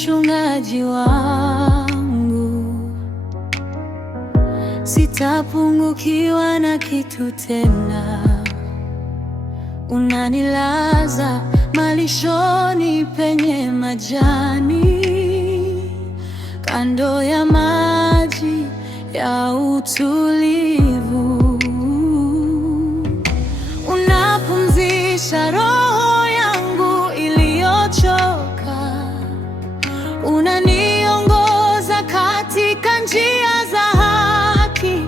mchungaji wangu, sitapungukiwa na kitu tena. Unanilaza malishoni penye majani, kando ya maji ya utulivu. Unapumzisha roho yangu iliyochoka, unaniongoza katika njia za haki,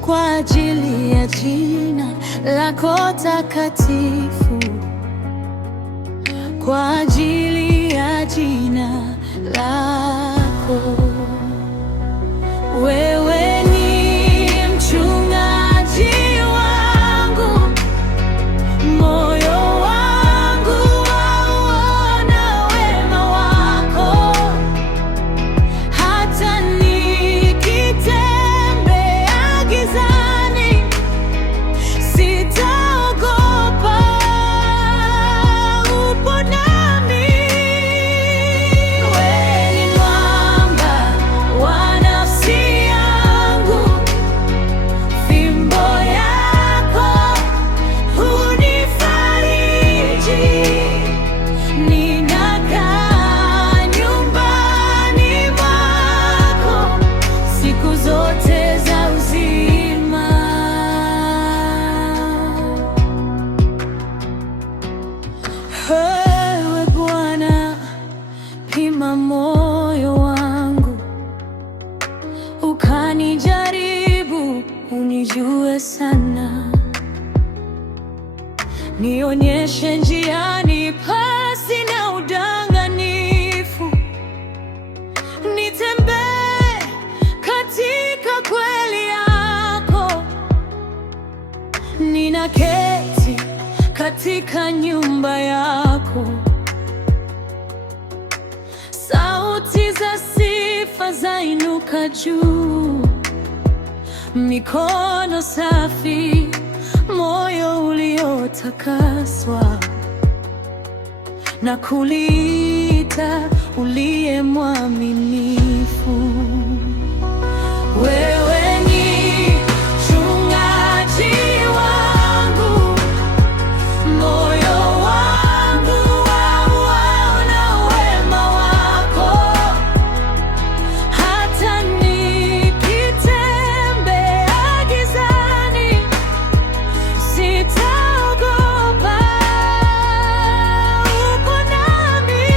kwa ajili ya jina lako takatifu, kwa ajili ya jina lako. Wewe ni mchungaji wangu, moyo wangu wauona wema wako. Hata nikitembea gizani, sitaogopa, upo nami. Wewe ni mwamba wa nafsi yangu, fimbo yako hunifariji. Ninakaa nyumbani mwako siku zote za uzima. Wewe Bwana, pima moyo wangu, ukanijaribu, unijue sana. Nionyeshe njiani pasi na udanganyifu, nitembee katika kweli yako. Ninaketi katika nyumba yako, sauti za sifa zainuka juu. Mikono safi, moyo uliotakaswa, na kuliita uliye mwaminifu. Wewe ni mchungaji wangu, moyo wangu wauona wema wako. Hata nikitembea gizani, sitaogopa, upo nami.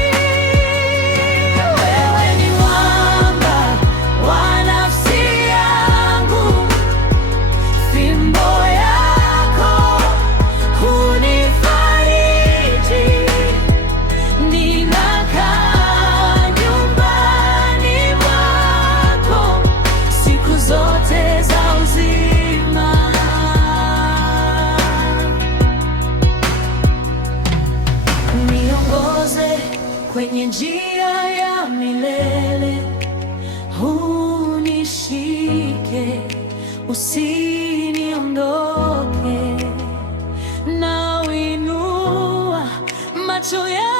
Wewe ni mwamba wa nafsi yangu, fimbo yako hunifariji. Ninakaa nyumbani mwako siku zote za uzima. Niongoze kwenye njia ya milele, unishike, usiniondoke. Na uinua macho yangu